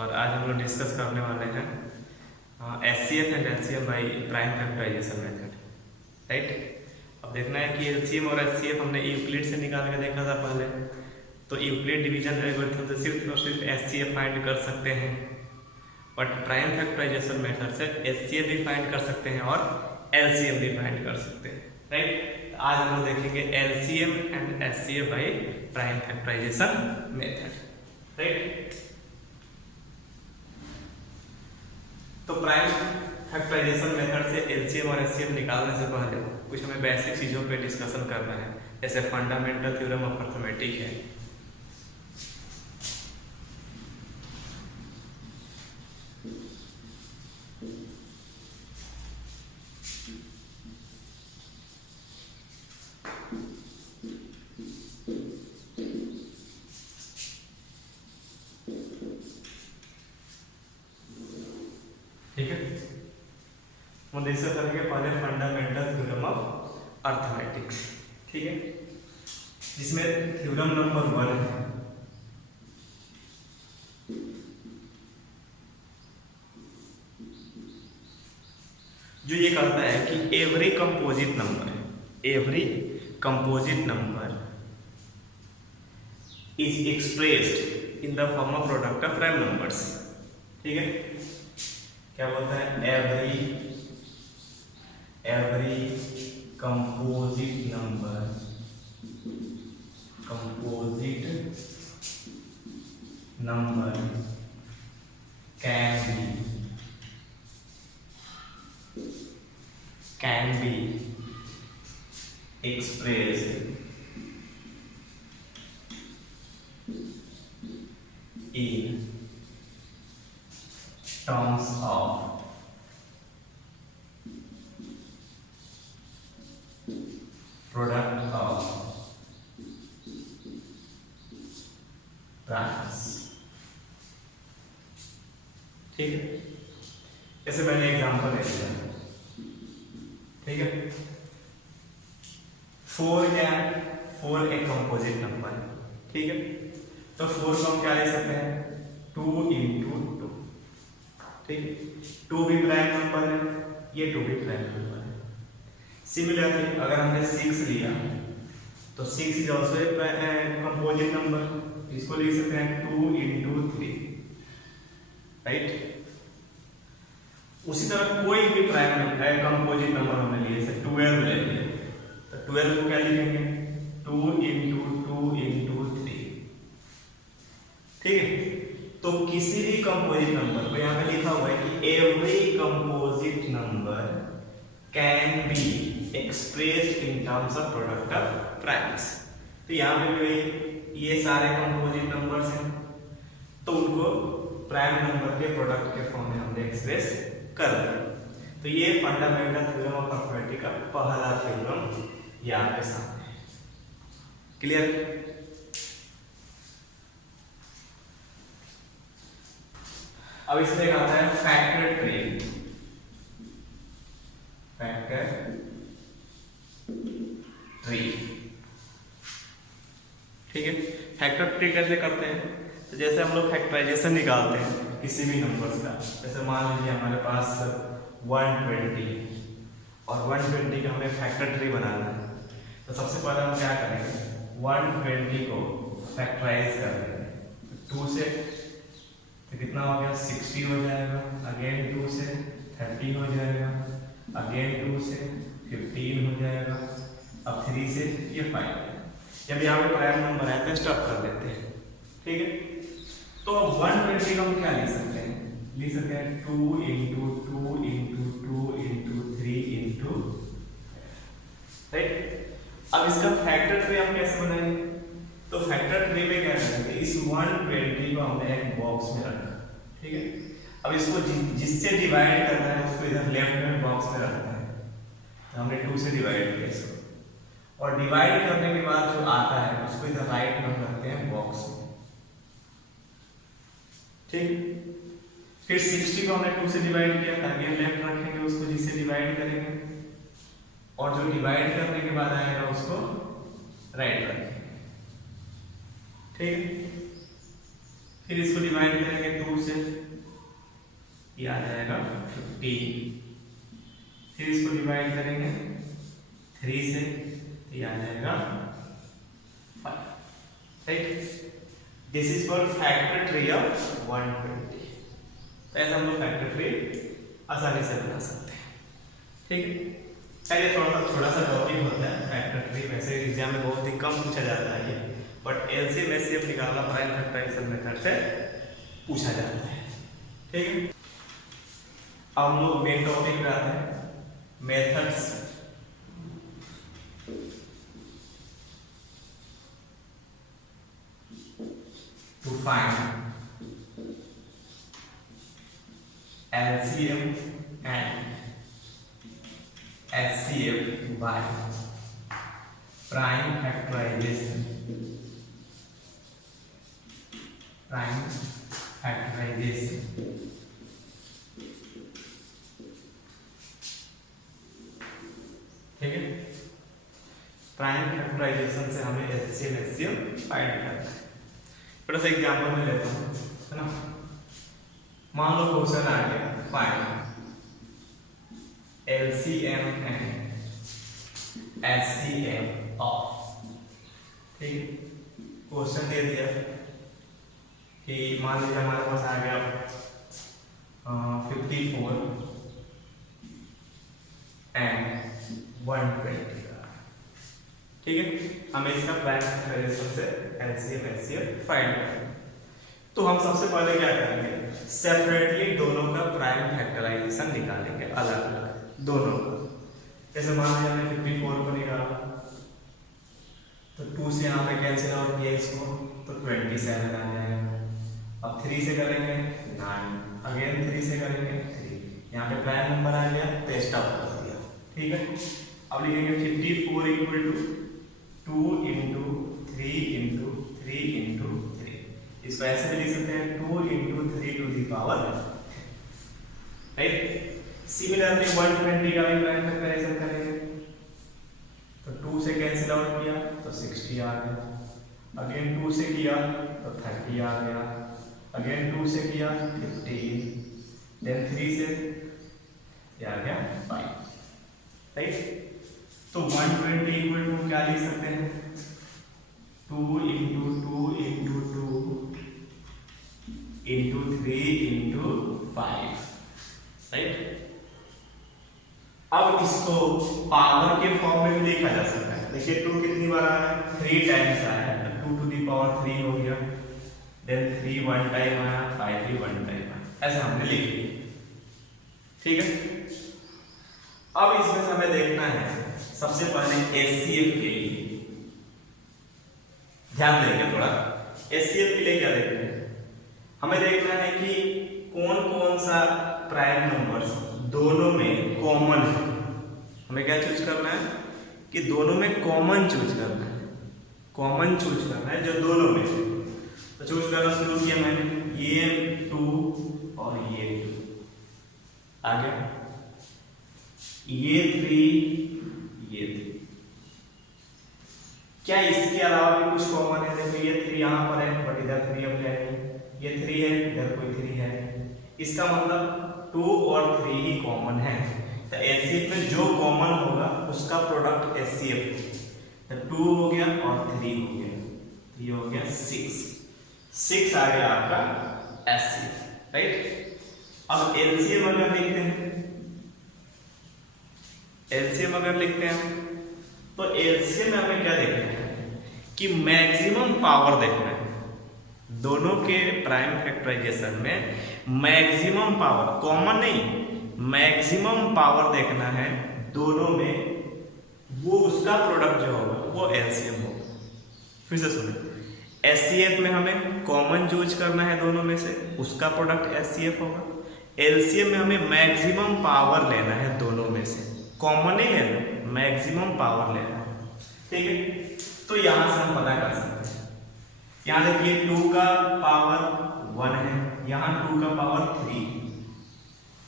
और आज हम लोग डिस्कस करने वाले हैं HCF and LCM by prime factorisation method, right. अब देखना है कि एलसीएम और एचसीएफ हमने यूक्लिड से निकाल के देखा था पहले, तो यूक्लिड डिवीजन एल्गोरिथम से सिर्फ और सिर्फ एचसीएफ फाइंड कर सकते हैं, बट प्राइम फैक्टराइजेशन मेथड से एचसीएफ भी फाइंड कर सकते हैं और एलसीएम भी फाइंड कर सकते हैं, राइट। आज हम लोग देखेंगे LCM and HCF by prime factorisation method, right. तो प्राइम फैक्टराइजेशन मेथड से एलसीएम और एचसीएफ निकालने से पहले कुछ हमें बेसिक चीज़ों पे डिस्कशन करना है, जैसे फंडामेंटल थ्योरम ऑफ अर्थमेटिक है, ठीक है। हम डिस्कस करेंगे पहले फंडामेंटल थ्योरम ऑफ अर्थमेटिक्स, ठीक है, जिसमें थ्योरम नंबर 1 है जो ये कहता है कि every composite number is expressed in the form of product of prime numbers, ठीक है। क्या बोलता है? Every composite number can be expressed in terms of product of primes, ठीक है। ऐसे मैंने एग्जांपल ले लिया, ठीक है। 4 एक कंपोजिट नंबर है, ठीक है। तो 4 को हम क्या ले सकते हैं? 2 × 2, ठीक है। 2 भी प्राइम नंबर है, ये 2 भी प्राइम नंबर है। सिमिलरली अगर हमने 6 लिया तो 6 is also a composite number, इसको लिख सकते हैं 2 × 3, राइट। उसी तरह कोई भी प्राइम नंबर कंपोजिट नंबर हमने लिए, जैसे 12 ले लिए, तो 12 को क्या लिखेंगे? 2 × 2 × 3, ठीक है। तो किसी भी कंपोजिट नंबर को यहाँ पे लिखा हुआ है कि every composite number can be expressed in terms of product of primes. तो यहाँ पे भी ये सारे कंपोजिट नंबर्स हैं, तो उनको प्राइम नंबर के प्रोडक्ट के फॉर्म में हमने एक्सप्रेस कर दिया। तो ये फंडामेंटल थ्योरम ऑफ अर्थमेटिक का पहला थ्योरम यहाँ पे सामने है, क्लियर। अब इसमें आता है फैक्टर ट्री, ठीक है। फैक्टर ट्री कैसे करते हैं? तो जैसे हम लोग फैक्टराइजेशन निकालते हैं किसी भी नंबर्स का, जैसे मान लीजिए हमारे पास 120 और 120 का हमें फैक्टर ट्री बनाना है, तो सबसे पहले हम क्या करेंगे? 120 को फैक्टराइज कर देंगे 2 से, तो कितना हो गया? 60 हो जाएगा, अगेन 2 से 30 हो जाएगा, अगेन 2 से 15 हो जाएगा, अब 3 से ये 5। जब यहाँ पे प्राइम नंबर है तो स्टॉप कर देते हैं, ठीक है। तो 120 का हम क्या लिख सकते हैं? लिख सकते हैं 2 × 2 × 2 × 3 × राइट। अब इसका फैक्टर ट्री हम कैसे बनाएंगे? तो फैक्टर ट्री में क्या करेंगे? इस 120 को हमने एक बॉक्स में रखा, ठीक है। अब इसको जिससे डिवाइड करना है उसको इधर लेफ्ट में बॉक्स में रखना है, तो हमने 2 से डिवाइड किया इसको, और डिवाइड करने के बाद जो आता है उसको इधर राइट में रखते हैं बॉक्स में, ठीक। फिर 60 को हमने 2 से डिवाइड किया, अगेन लेफ्ट रखेंगे उसको जिससे डिवाइड करेंगे, और जो डिवाइड करने के बाद आएगा उसको राइट रखेंगे, ठीक है। फिर इसको डिवाइड करेंगे 2 से, ये आ जाएगा 15। फिर इसको डिवाइड करेंगे 3 से, ये आ जाएगा 5, right. This is called factor tree of 120। तो ऐसा हम लोग फैक्टर ट्री आसानी से बना सकते हैं, ठीक है। चलिए थोड़ा सा टॉपिक होता है फैक्टर ट्री, वैसे एग्जाम में बहुत ही कम पूछा जाता है ये, बट एलसीएम एचसीएफ निकालना प्राइम फैक्टराइजेशन मेथड से पूछा जाता है, ठीक है। अब हम लोग मेन टॉपिक पे आते हैं, methods. To find LCM and HCF by prime factorization, prime factorization, ठीक है। प्राइम फैक्टराइजेशन से हमें HCF HCF फाइंड करना है। थोड़ा सा एग्जाम्पल में लेता हूँ, है ना। मान लो क्वेश्चन आ गया, find LCM and HCF of, ठीक है। क्वेश्चन दे दिया कि मान लीजिए हमारे पास आ गया 54 एंड 120 का, ठीक है। हमें इसका प्राइम फैक्टराइजेशन से LCM HCF फाइंड करना है। तो हम सबसे पहले क्या करेंगे, सेपरेटली दोनों का प्राइम फैक्टराइजेशन निकालेंगे, अलग अलग दोनों का। जैसे मान लिया हमने 54 को निकाला, तो 2 से यहाँ पे कैंसिल आउट किया इसको, तो 27 आ जाएगा। अब 3 से करेंगे 9, अगेन 3 से करेंगे 3, यहाँ पे प्राइम नंबर आ गया तो स्टॉप कर दिया, ठीक है। अब लिखेंगे 54 equal to 2 into 3 into 3 into 3, इसको ऐसे भी लिख सकते हैं 2 into 3 to the power, right. Similarly 120 का भी प्राइम फैक्टराइजेशन करेंगे, तो 2 से कैंसिल आउट किया तो 60 आ गया, अगेन 2 से किया तो 30 आ गया, अगेन 2 से किया 15, देन 3 से ये आ गया 5, राइट। तो 120 इक्वल टू क्या लिख सकते हैं, 2 into 2 into 2 into 3 into 5, right. अब इसको पावर के फॉर्म में भी लिखा जा सकता है। देखिए 2 कितनी बार आया है, 3 टाइम्स आया है, तो 2 टू दी पावर 3 हो गया, देन 3 1 टाइम आया, 5 भी 1 टाइम आया, ऐसा हमने लिख लिया, ठीक है। अब इसमें से हमें देखना है सबसे पहले HCF के लिए ध्यान देंगे थोड़ा। HCF के लिए क्या देखना है, हमें देखना है कि कौन कौन सा प्राइम नंबर्स दोनों में कॉमन है। हमें क्या चूज करना है कि दोनों में कॉमन चूज करना है, कॉमन चूज करना है जो दोनों में। तो चूज करना शुरू किया मैंने, ये 2 और ये 2 आ गया, ये 3 ये 3। क्या इसके अलावा भी कुछ कॉमन है, देखो ये 3 यहाँ पर है बट इधर 3 अब है नहीं, ये 3 है इधर कोई 3 है, इसका मतलब 2 और 3 ही कॉमन है। तो HCF में जो कॉमन होगा उसका प्रोडक्ट HCF, तो 2 हो गया और 3 हो गया, तो ये हो गया 6 आ गया आपका HCF, राइट। अब LCM अगर लिखते हैं, LCM अगर लिखते हैं तो LCM में हमें क्या देखना है कि मैक्सिमम पावर देखना है। दोनों के प्राइम फैक्टराइजेशन में मैक्सिमम पावर, कॉमन नहीं, मैक्सिमम पावर देखना है दोनों में, वो उसका प्रोडक्ट जो होगा वो LCM होगा। फिर से सुने, HCF में हमें कॉमन चूज करना है दोनों में से, उसका प्रोडक्ट HCF होगा। LCM में हमें मैक्सिमम पावर लेना है दोनों में से, कॉमन नहीं लेना, मैक्सिमम पावर लेना है, ठीक है। तो यहां से हम पता कर सकते हैं, यहाँ देखिए 2 का पावर 1 है, यहाँ 2 का पावर 3,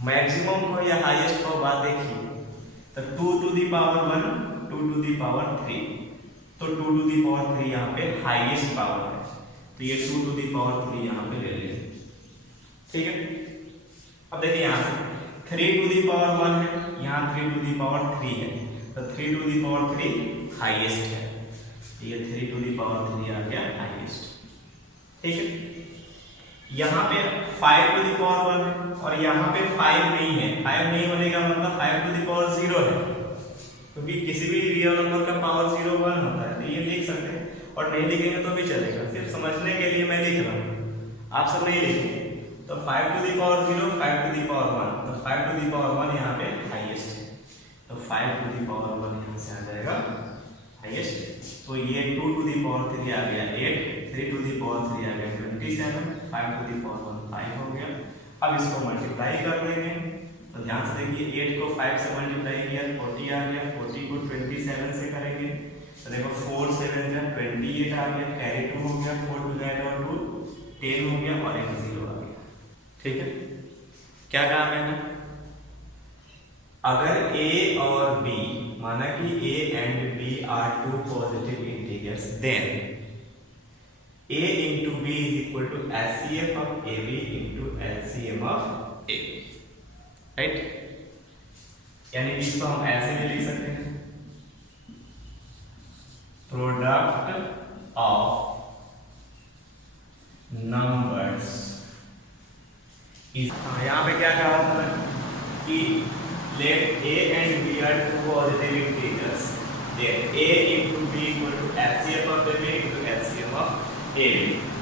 मैक्सिमम को या हाईएस्ट को बात देखिए, तो 2 to the power 1 2 to the power 3, तो 2 टू दी पावर 3 यहाँ पे हाईएस्ट पावर है, तो ये 2 टू दी पावर 3 यहाँ पे ले लेंगे, ठीक है। अब देखिए यहाँ से 3 टू दी पावर 1 है, यहाँ 3 टू दी पावर 3 है, तो 3 टू दी पावर 3 हाईएस्ट है, ये 3 टू दी पावर 3 आ गया हाईएस्ट, ठीक है। यहाँ पे 5 टू दी पावर 1 है और यहाँ पे 5 नहीं है, 5 नहीं होने का मतलब 5 टू दी पावर 0 है, क्योंकि किसी भी रियल नंबर का पावर 0 1 होता है, तो ये लिख सकते हैं, और नहीं लिखेंगे तो भी चलेगा, सिर्फ समझने के लिए मैं लिख रहा हूँ, आप सब नहीं लिखेंगे। तो 5 to the power 0, 5 to the power 1, तो 5 टू दी पावर 1 यहाँ पे हाईएस्ट है, तो 5 टू दी पावर 1 यहाँ से आ जाएगा हाईएस्ट। तो ये 2 टू दी पावर 3 आ गया 8, 3 टू दी पावर 3 आ गया 27, 5 टू दी पावर 1 5 हो गया। अब इसको मल्टीप्लाई कर देंगे, तो ध्यान से देखिए 8 को 5 से मल्टीप्लाई किया 40 आ गया, 40 को 27 से करेंगे तो देखो 4 7 जा 28 आ गया, कैरी 2 हो गया, 4 टू जाएगा 2 10 हो गया और एक 0 आ गया, ठीक है। क्या कहा मैंने, अगर a और b, माना कि a and b are two positive integers, then a into b is equal to HCF of ab into LCM of ab, right. यानी इसको हम ऐसे भी लिख सकते हैं, प्रोडक्ट ऑफ नंबर्स इज, यहाँ पे क्या कहा था कि let a and b are two positive integers, then a into b equal to HCF of ab into LCM of ab।